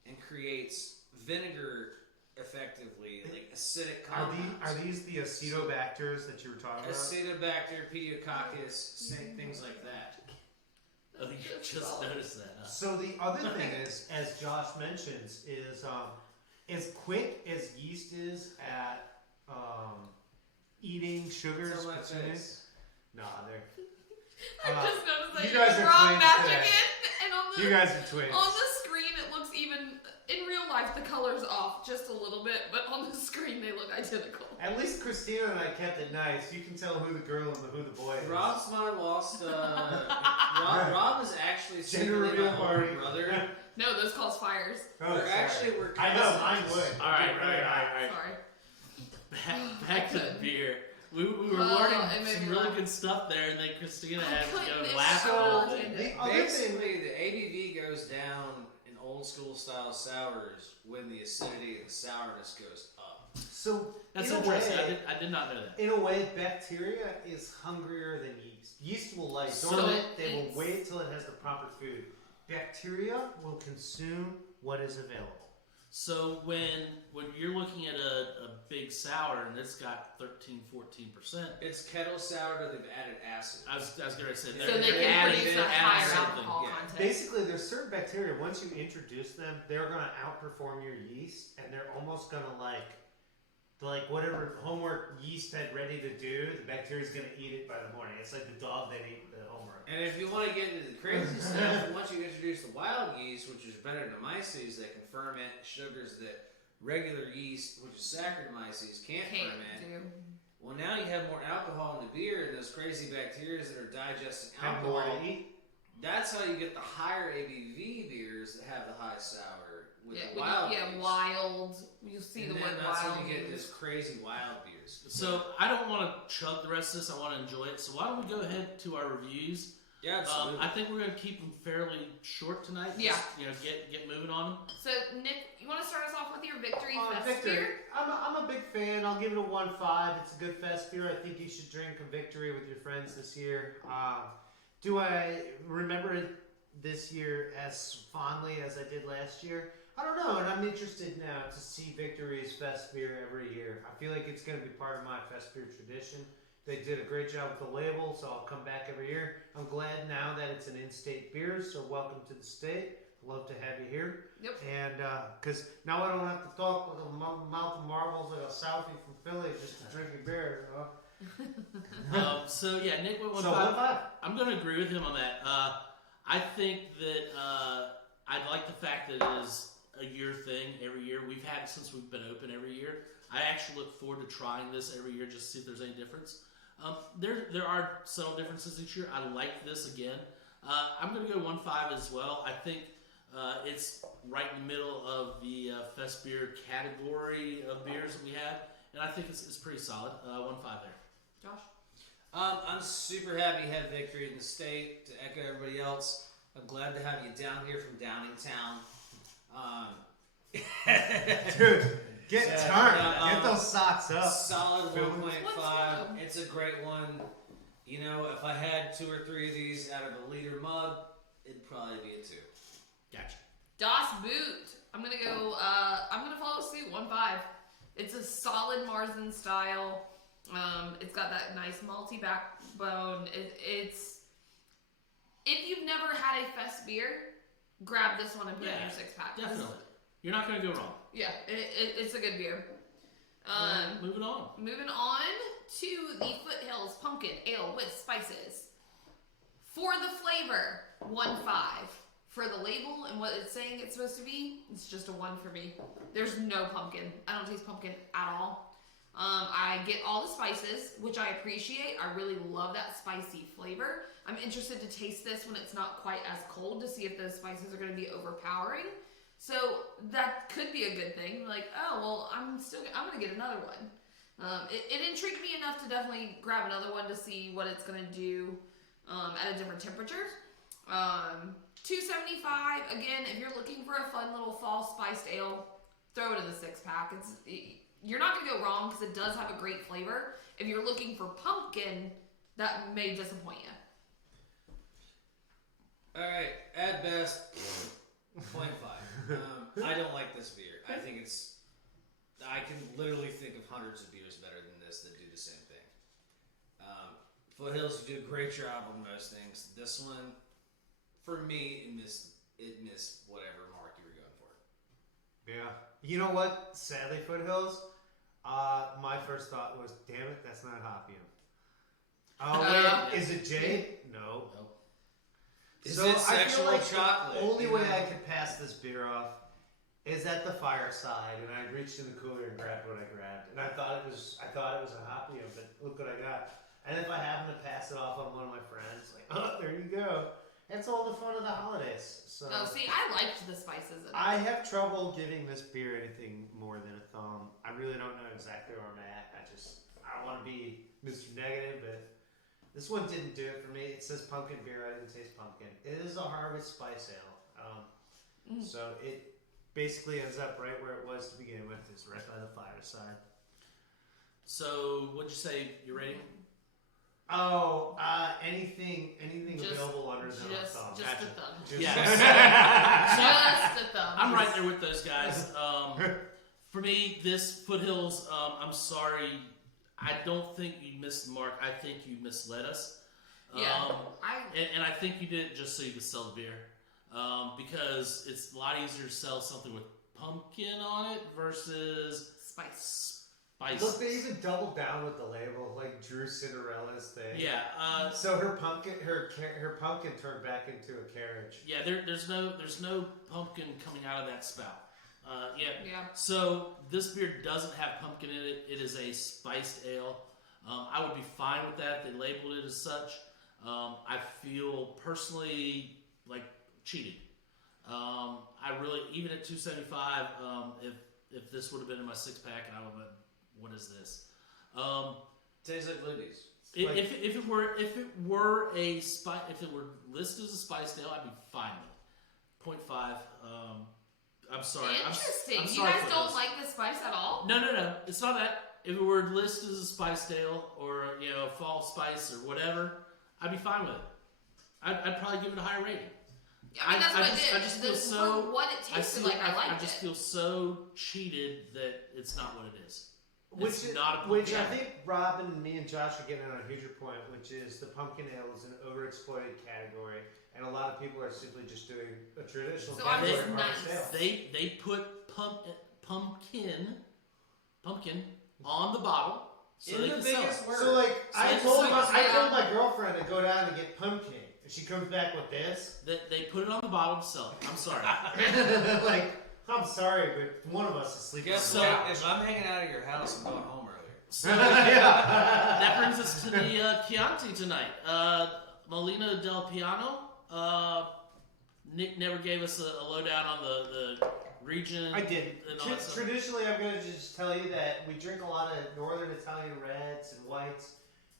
and creates vinegar effectively, like acidic compounds. Are these the acetobacters that you were talking about? Acetobacter, pediococcus, things like that. Oh, you just noticed that. Huh? So the other thing is, as Josh mentions, is as quick as yeast is at eating sugars, It's on my consuming. face. Nah, they're. I just noticed that you you guys did are wrong twins magic today. and on the You guys are twins. on the screen it looks even in real life the color's off just a little bit, but on the screen they look identical. At least Christina and I kept it nice. You can tell who the girl and who the boy is. Rob's my lost. Rob is actually Gender secretly reveal my party. older brother. No, those cause fires. Oh, We're sorry. we're I know, mine cousins. would. All right. Sorry. Back to the beer. We were Oh, learning it made some me really laugh. good stuff there, and then Christina I had to couldn't, go it's laugh so at all hard. of it. The other thing. Basically, the ABV goes down in old school style sours when the acidity and the sourness goes up. So That's in a interesting. way, I did not know that. in a way, bacteria is hungrier than yeast. Yeast will lie So dormant. They it's- will wait till it has the proper food. Bacteria will consume what is available. So when you're looking at a big sour and it's got 13-14%, It's kettle sour, but they've added acid. I was gonna say So they're they can adding, produce they're a adding higher something. alcohol yeah. content. Basically, there's certain bacteria. Once you introduce them, they're gonna outperform your yeast, and they're almost gonna like whatever homework yeast had ready to do. The bacteria's gonna eat it by the morning. It's like the dog that ate the homework. And if you want to get into the crazy stuff, once you introduce the wild yeast, which is better than myces, that can ferment sugars that regular yeast, which is Saccharomyces, can't ferment. do. Well, now you have more alcohol in the beer, and those crazy bacteria that are digesting Have more alcohol. to eat. That's how you get the higher ABV beers that have the high sour with Yeah, the wild yeah, yeast. wild. You'll see And the then word that's wild. when you get used. this crazy wild beers. So I don't want to chug the rest of this. I want to enjoy it. So why don't we go ahead to our reviews? Yeah, absolutely. I think we're going to keep them fairly short tonight. Yeah. Just, get moving on them. So Nick, you want to start us off with your victory fest Victory. beer? I'm a big fan. I'll give it a 1.5. It's a good fest beer. I think you should drink a victory with your friends this year. Do I remember it this year as fondly as I did last year? I don't know, and I'm interested now to see Victory's fest beer every year. I feel like it's going to be part of my fest beer tradition. They did a great job with the label, so I'll come back every year. I'm glad now that it's an in-state beer, so welcome to the state. Love to have you here. Yep. And because now I don't have to talk with a mouth of marbles like a Southie from Philly just to drink your beer. So yeah, Nick went 1.5. So 1.5. I'm going to agree with him on that. I think that I like the fact that it is a year thing every year. We've had it since we've been open every year. I actually look forward to trying this every year just to see if there's any difference. There are subtle differences each year. I like this again. I'm going to go 1.5 as well. I think it's right in the middle of the fest beer category of beers that we have, and I think it's pretty solid. 1.5 there. Josh? I'm super happy to have Victory in the state. To echo everybody else, I'm glad to have you down here from Downingtown. Dude, get turned. Yeah, Get those socks up. Solid Phil. 1.5. It's a great one. You know, if I had 2 or 3 of these out of a liter mug, it'd probably be a 2. Gotcha. Das Boot. I'm gonna go. I'm gonna follow suit. 1.5. It's a solid Marzen style. It's got that nice malty backbone. It's if you've never had a fest beer, grab this one and put it in your 6-pack. Definitely. You're not going to go wrong. Yeah, it's a good beer. Moving on. Moving on to the Foothills Pumpkin Ale with Spices. For the flavor, 1.5. For the label and what it's saying it's supposed to be, it's just a 1 for me. There's no pumpkin. I don't taste pumpkin at all. I get all the spices, which I appreciate. I really love that spicy flavor. I'm interested to taste this when it's not quite as cold to see if those spices are going to be overpowering. So that could be a good thing. Like, oh, well, I'm going to get another one. It intrigued me enough to definitely grab another one to see what it's going to do at a different temperature. $2.75. Again, if you're looking for a fun little fall spiced ale, throw it in the 6-pack. You're not going to go wrong because it does have a great flavor. If you're looking for pumpkin, that may disappoint you. Alright, at best, 0.5. I don't like this beer. I think I can literally think of hundreds of beers better than this that do the same thing. Foothills do a great job on most things. This one, for me, it missed whatever mark you were going for. Yeah. You know what? Sadly, Foothills, my first thought was, damn it, that's not Hopium. Oh, wait, is it Jade? No. Nope. Is So it I feel sexual like chocolate? the only way I could pass this beer off is at the fireside, and I reached in the cooler and grabbed what I grabbed, and I thought it was a Hopium, but look what I got. And if I happen to pass it off on one of my friends, like, oh, there you go. That's all the fun of the holidays. So Oh, see, I liked the spices in it. I have trouble giving this beer anything more than a thumb. I really don't know exactly where I'm at. I don't want to be Mr. Negative, but this one didn't do it for me. It says pumpkin beer. I didn't taste pumpkin. It is a Harvest Spice Ale. So it basically ends up right where it was to begin with. It's right by the fireside. So, what'd you say your rating? Oh, anything Just- available under than a thumb. Just Gotcha. a thumb. Yeah. Just a thumb. I'm right there with those guys. For me, this Foothills, I'm sorry. I don't think you missed the mark. I think you misled us. Yeah. And I think you did it just so you could sell the beer. Because it's a lot easier to sell something with pumpkin on it versus Spice. spice. Look, they even doubled down with the label, like Drew Cinderella's thing. Yeah. So her pumpkin turned back into a carriage. Yeah. There's no pumpkin coming out of that spout. Yeah. So this beer doesn't have pumpkin in it. It is a spiced ale. I would be fine with that if they labeled it as such. I feel personally like cheated. I really, even at $2.75, if this would have been in my 6-pack, and I would have been, what is this? Tastes like Libby's. If it were listed as a spiced ale, I'd be fine with it. 0.5. I'm sorry. Interesting. I'm You sorry guys for don't this. like the spice at all? No. It's not that. If it were listed as a spiced ale or fall spice or whatever, I'd be fine with it. I'd probably give it a higher rating. I mean, that's what it did. I just feel so. For what it tasted like, I liked it. I just feel so cheated that it's not what it is. Which I think Rob and me and Josh are getting on a huger point, which is the pumpkin ale is an overexploited category, and a lot of people are simply just doing a traditional So I'm category just harvest nice. ale. They put pumpkin on the bottle so In they the can sell biggest it. word. So like I it's told like- my girlfriend to go down and get pumpkin, and she comes back with this. They put it on the bottle to sell it. I'm sorry. Like, I'm sorry, but one of us is sleeping. Guess on the what? couch. If I'm hanging out at your house, I'm going home earlier. So Yeah. that brings us to the Chianti tonight. Molina del Piano. Nick never gave us a lowdown on the region. I did. And all that stuff. Traditionally, I'm going to just tell you that we drink a lot of northern Italian reds and whites.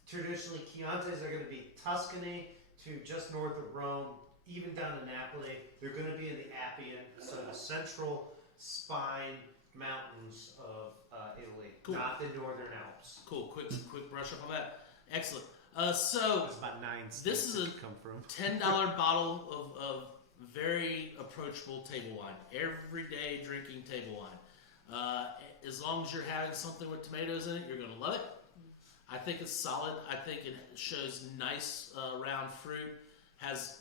Traditionally, Chiantis are going to be Tuscany to just north of Rome, even down to Napoli. They're going to be in the Appian, so the central spine mountains of Italy, Cool. not the northern Alps. Cool. Quick brush up on that. Excellent. That's about 9 states This is it a could come from. $10 bottle of very approachable table wine. Everyday drinking table wine. As long as you're having something with tomatoes in it, you're going to love it. I think it's solid. I think it shows nice round fruit. Has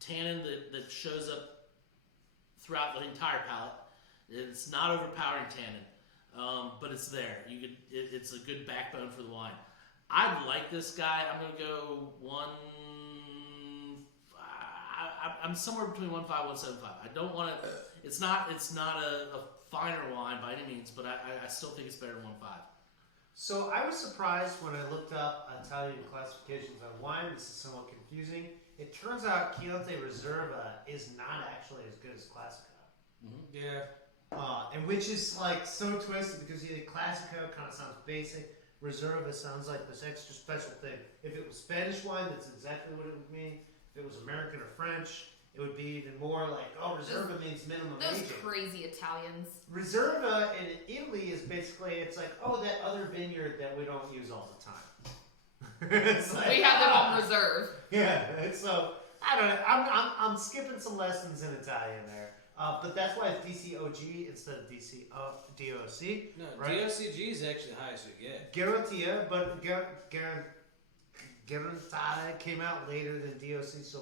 tannin that shows up throughout the entire palate. It's not overpowering tannin, but it's there. It's a good backbone for the wine. I like this guy. I'm going to go I'm somewhere between 1.5 and 1.75. I don't want to. It's not a finer wine by any means, but I still think it's better than 1.5. So I was surprised when I looked up Italian classifications on wine. This is somewhat confusing. It turns out Chianti Reserva is not actually as good as Classico. Mm-hmm. Yeah. And which is like so twisted because Classico kind of sounds basic. Reserva sounds like this extra special thing. If it was Spanish wine, that's exactly what it would mean. If it was American or French, it would be even more like, oh, Reserva means minimum Those aging. crazy Italians. Reserva in Italy is basically, it's like, oh, that other vineyard that we don't use all the time. It's like, We have them on reserve. yeah, so I don't know. I'm skipping some lessons in Italian there, but that's why it's DCOG instead of DOC. No, Right. DOCG is actually the highest we get. Garantia, but Garantia came out later than DOC, so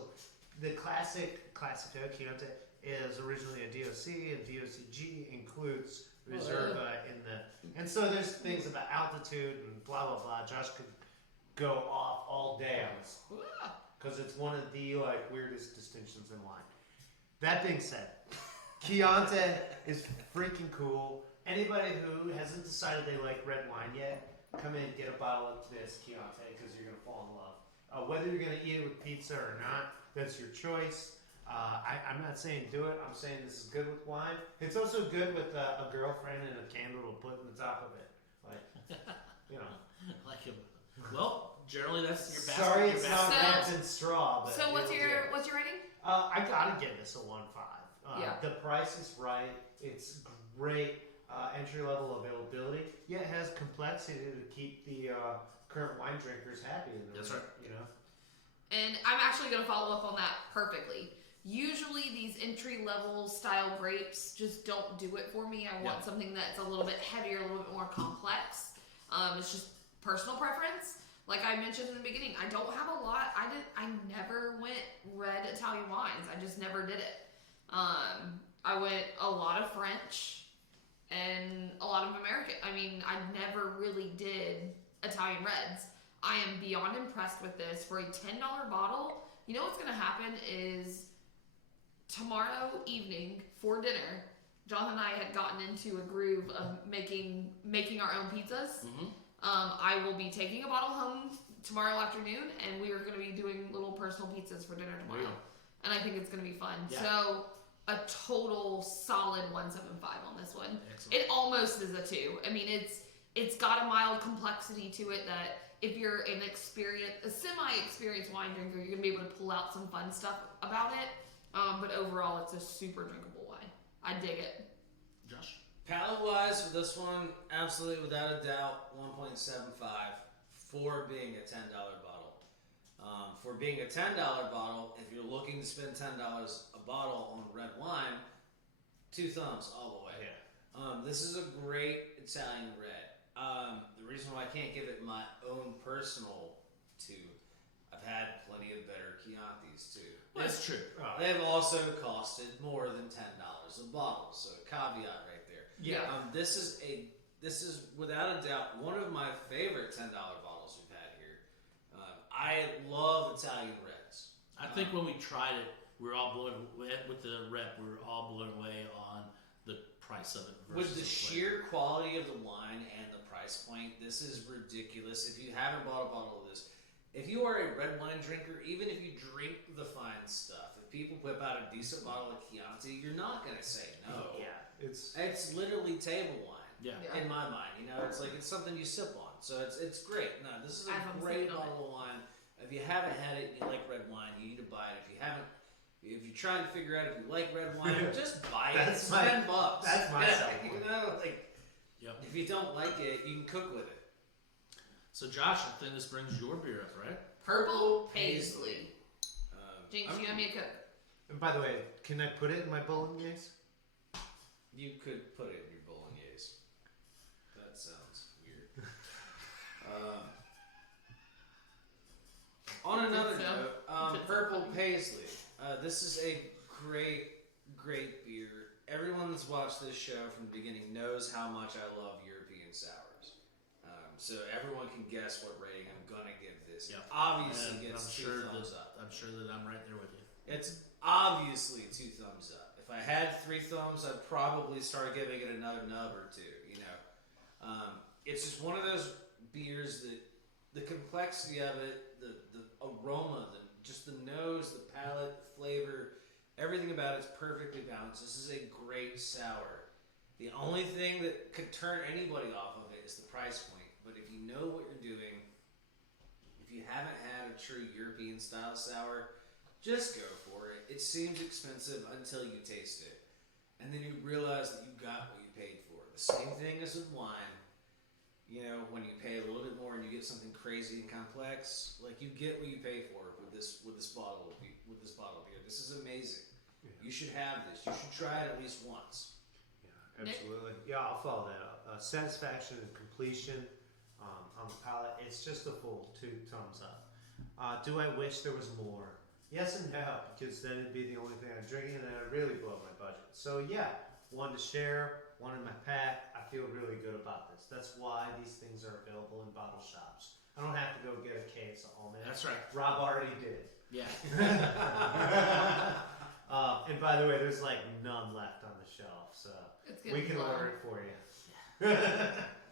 the classic Chianti is originally a DOC, and DOCG includes Reserva in the. And so there's things about altitude and blah blah blah. Josh could go off all day on this because it's one of the weirdest distinctions in wine. That being said, Chianti is freaking cool. Anybody who hasn't decided they like red wine yet, come in and get a bottle of this Chianti because you're gonna fall in love. Whether you're gonna eat it with pizza or not, that's your choice. I'm not saying do it. I'm saying this is good with wine. It's also good with a girlfriend and a candle to put in the top of it. Like it. Well, generally that's your basket. Sorry, it's not wrapped in straw. But so what's your rating? I gotta give this a 1.5. Yeah. The price is right. It's great entry level availability. Yeah, it has complexity to keep the current wine drinkers happy. That's right. And I'm actually going to follow up on that perfectly. Usually these entry-level style grapes just don't do it for me. I want something that's a little bit heavier, a little bit more complex. It's just personal preference. Like I mentioned in the beginning, I don't have a lot. I never went red Italian wines. I just never did it. I went a lot of French and a lot of American. I mean, I never really did Italian reds. I am beyond impressed with this. For a $10 bottle, you know what's going to happen is tomorrow evening for dinner, Jonathan and I had gotten into a groove of making our own pizzas. Mm-hmm. I will be taking a bottle home tomorrow afternoon, and we are going to be doing little personal pizzas for dinner tomorrow. And I think it's going to be fun. Yeah. So a total solid 1.75 on this one. Excellent. It almost is a 2. I mean, it's got a mild complexity to it that if you're a semi-experienced wine drinker, you're going to be able to pull out some fun stuff about it. But overall, it's a super drinkable wine. I dig it. Josh? Palate-wise, for this one, absolutely, without a doubt, 1.75 for being a $10 bottle. For being a $10 bottle, if you're looking to spend $10 a bottle on red wine, 2 thumbs all the way. Yeah. This is a great Italian red. The reason why I can't give it my own personal 2, I've had plenty of better Chiantis too. That's true. They've also costed more than $10 a bottle, so a caveat right there. Yeah. This is without a doubt one of my favorite $10 bottles we've had here. I love Italian reds. I think when we tried it, we were all blown with the rep. We were all blown away on the price of it. With the sheer quality of the wine and the price point, this is ridiculous. If you haven't bought a bottle of this, if you are a red wine drinker, even if you drink the fine stuff, if people whip out a decent bottle of Chianti, you're not going to say no. Yeah, it's literally table wine. Yeah. In my mind, it's like it's something you sip on. So it's great. No, this is a great bottle of wine. If you haven't had it and you like red wine, you need to buy it. If you're trying to figure out if you like red wine, just buy it. It's $10. That's my selling point. If you don't like it, you can cook with it. So Josh, I think this brings your beer up, right? Purple Paisley. Jinx, you owe me a Coke. And by the way, can I put it in my bolognese? You could put it in your bolognese. That sounds weird. On another note, Purple Paisley. This is a great beer. Everyone that's watched this show from the beginning knows how much I love European sours. So everyone can guess what rating I'm gonna give this. Yep. Obviously, gets 2 thumbs up. I'm sure that I'm right there with you. It's obviously 2 thumbs up. If I had 3 thumbs, I'd probably start giving it another nub or 2. It's just one of those beers that the complexity of it, the aroma, just the nose, the palate, the flavor, everything about it's perfectly balanced. This is a great sour. The only thing that could turn anybody off of it is the price point. But if you know what you're doing, if you haven't had a true European style sour, just go for it. It seems expensive until you taste it. And then you realize that you got what you paid for. The same thing as with wine. When you pay a little bit more and you get something crazy and complex, like you get what you pay for with this bottle of beer. This is amazing. Yeah. You should have this. You should try it at least once. Yeah, absolutely. Yeah, I'll follow that up. Satisfaction and completion on the palate. It's just a full 2 thumbs up. Do I wish there was more? Yes and no, because then it'd be the only thing I'm drinking, and then I'd really blow my budget. So yeah, one to share, one in my pack. I feel really good about this. That's why these things are available in bottle shops. I don't have to go get a case of almond. That's right. Rob already did. Yeah. And by the way, there's like none left on the shelf, so we can order it for you.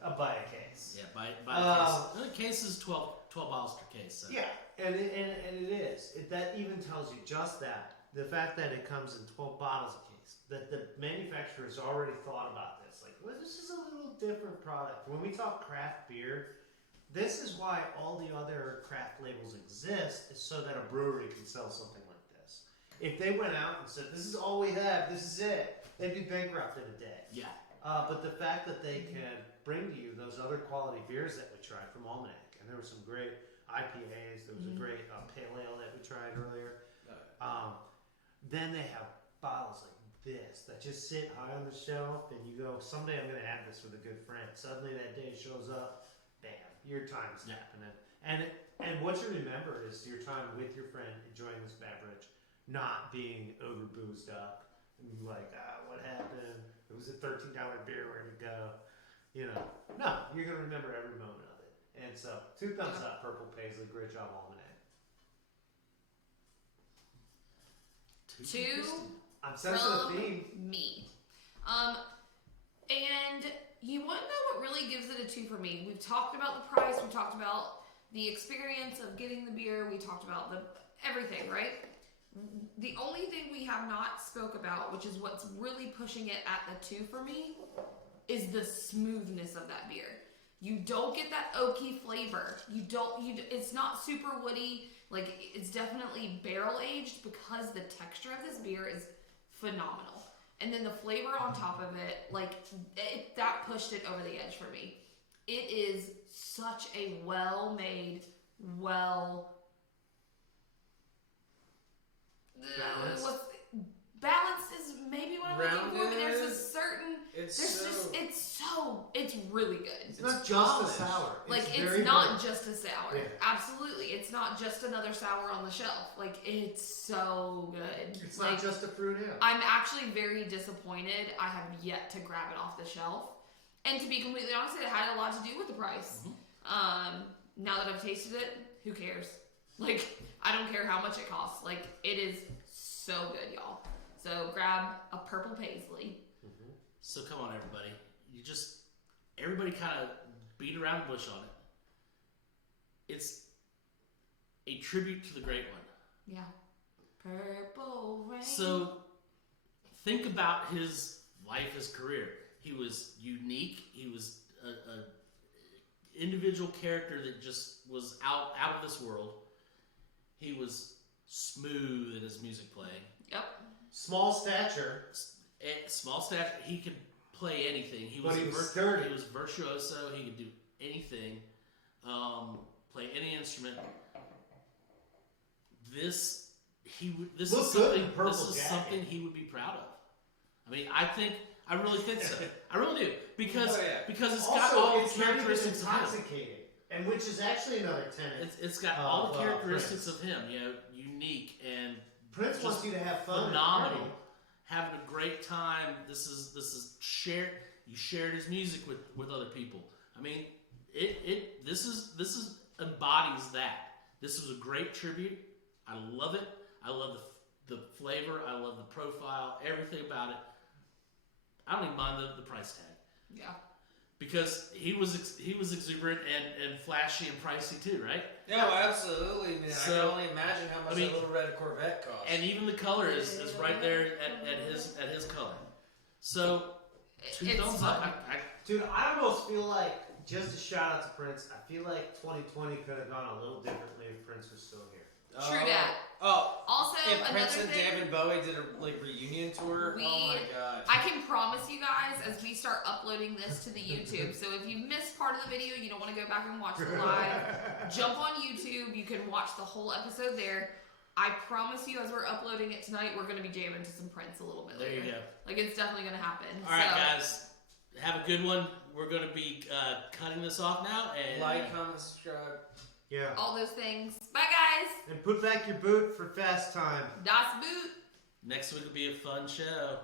I'll buy a case. Yeah, buy a case. The case is 12 bottles per case. So. Yeah, and it is. That even tells you just that. The fact that it comes in 12 bottles a case. That the manufacturer's already thought about this. Like, well, this is a little different product. When we talk craft beer, this is why all the other craft labels exist, is so that a brewery can sell something like this. If they went out and said, this is all we have, this is it, they'd be bankrupt in a day. Yeah. But the fact that they can bring to you those other quality beers that we tried from Almanac, and there were some great IPAs, there was a great pale ale that we tried earlier. Then they have bottles like this that just sit high on the shelf, and you go, someday I'm going to have this with a good friend. Suddenly that day shows up, bam, your time's happening. And what you remember is your time with your friend enjoying this beverage, not being over boozed up and like, what happened? It was a $13 beer, where'd it go? You know, no, you're gonna remember every moment of it. And so, 2 thumbs up, Purple Paisley, great job, Almanac. 2 I'm sensing a theme. me. And you want to know what really gives it a 2 for me? We've talked about the price, we talked about the experience of getting the beer, we talked about everything, right? The only thing we have not spoke about, which is what's really pushing it at the 2 for me, is the smoothness of that beer. You don't get that oaky flavor. It's not super woody. Like, it's definitely barrel aged because the texture of this beer is phenomenal. And then the flavor on top of it, that pushed it over the edge for me. It is such a well-made, balance is maybe what I'm looking for, but there's a certain. It's really good. It's not just a sour. It's not just a sour. Yeah. Absolutely. It's not just another sour on the shelf. It's so good. It's not just a fruit ale. I'm actually very disappointed. I have yet to grab it off the shelf. And to be completely honest, it had a lot to do with the price. Mm-hmm. Now that I've tasted it, who cares? I don't care how much it costs. It is so good, y'all. So grab a Purple Paisley. Mm-hmm. So come on, everybody. Everybody kind of beat around the bush on it. It's a tribute to the great one. Yeah. Purple Rain. So think about his life, his career. He was unique. He was a individual character that just was out of this world. He was smooth in his music playing. Yep. Small stature. He could play anything. He was sturdy. He was virtuoso. He could do anything. Play any instrument. This is something he would be proud of. I mean, I really think so. I really do because it's got all the characteristics of him. And which is actually another tenet. It's got all the characteristics of him. Unique and Prince wants you to have fun. Phenomenal. Having a great time. This is shared. You shared his music with other people. I mean, this embodies that. This was a great tribute. I love it. I love the flavor. I love the profile. Everything about it. I don't even mind the price tag. Yeah. Because he was exuberant and flashy and pricey too, right? Yeah, absolutely, man. So, I can only imagine how much that little red Corvette costs. And even the color is right there at his color. So 2 thumbs up. Dude, I almost feel like, just a shout out to Prince, I feel like 2020 could have gone a little differently if Prince was still here. True that. Oh, also, if Prince and thing, David Bowie did a reunion tour, oh my god! I can promise you guys, as we start uploading this to the YouTube, so if you missed part of the video, you don't want to go back and watch the live, jump on YouTube. You can watch the whole episode there. I promise you, as we're uploading it tonight, we're going to be jamming to some Prince a little bit later. There you go. It's definitely going to happen. All right, guys, have a good one. We're going to be cutting this off now. And like, comment, subscribe. Yeah. All those things. Bye, guys. And put back your boot for fast time. Das Boot. Next week will be a fun show.